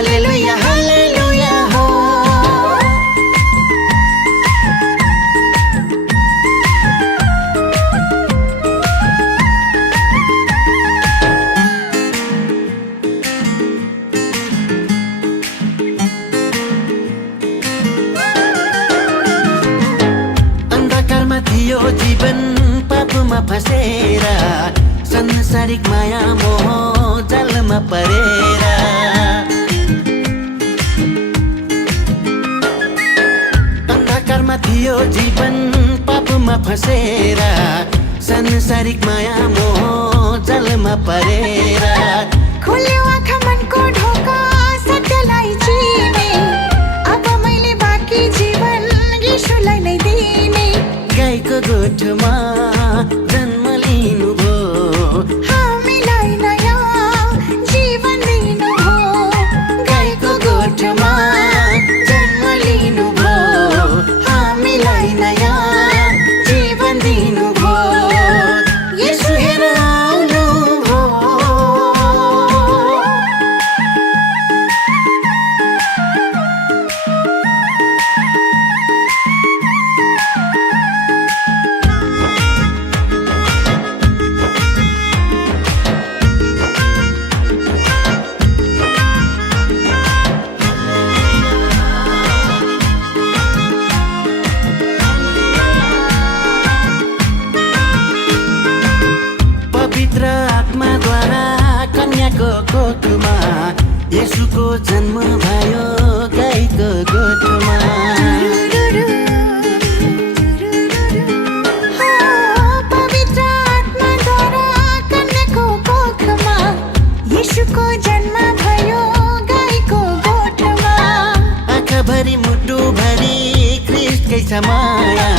हालेलुया हालेलुया हो। अन्धकारमा थियो जीवन पापमा फसेर संसारिक माया मोह जालमा परेर अन्धकारमा थियो जीवन पापमा फसेर संसारिक माया मोह जालमा परेर खुल्यो आँखा मनको ढोका सत्यलाई चिने अब मैले बाँकी जीवन यीशुलाई नै दिने गाईको गोठमा जन्म लिनुभयो हामीलाई नयाँ जीवन दिनुभयो गाईको गोठमा जन्म लिनुभयो हामीलाई नयाँ जीवन दिनुभयो येशू हेर आउनुभयो। पवित्र आत्माद्वारा कन्याको कोखमा येशूको जन्म भयो गाईको गोठमा पवित्र आत्माद्वारा कन्याको कोखमा येशूको जन्म भयो गाईको गोठमा आँखाभरि मुटुभरि ख्रिस्टकै छ माया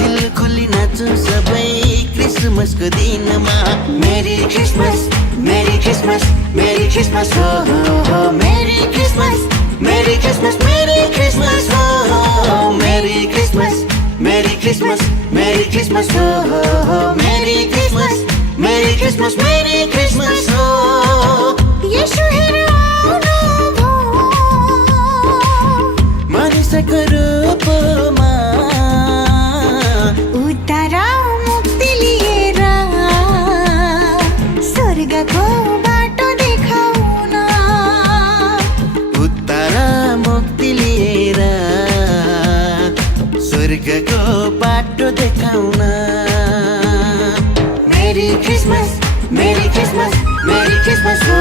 दिल खोली नाचु सबै क्रिसमसको दिनमा merry Christmas merry Christmas merry Christmas हो merry Christmas merry Christmas merry Christmas हो merry Christmas merry Christmas merry Christmas हो merry Christmas merry Christmas merry Christmas हो। येशू हेर आउनुभयो मानिसको रूपमा उद्धार मुक्ति लिएर स्वर्गको बाटो देखाउन उद्धार मुक्ति लिएर स्वर्गको बाटो देखाउन merry Christmas merry Christmas merry Christmas हो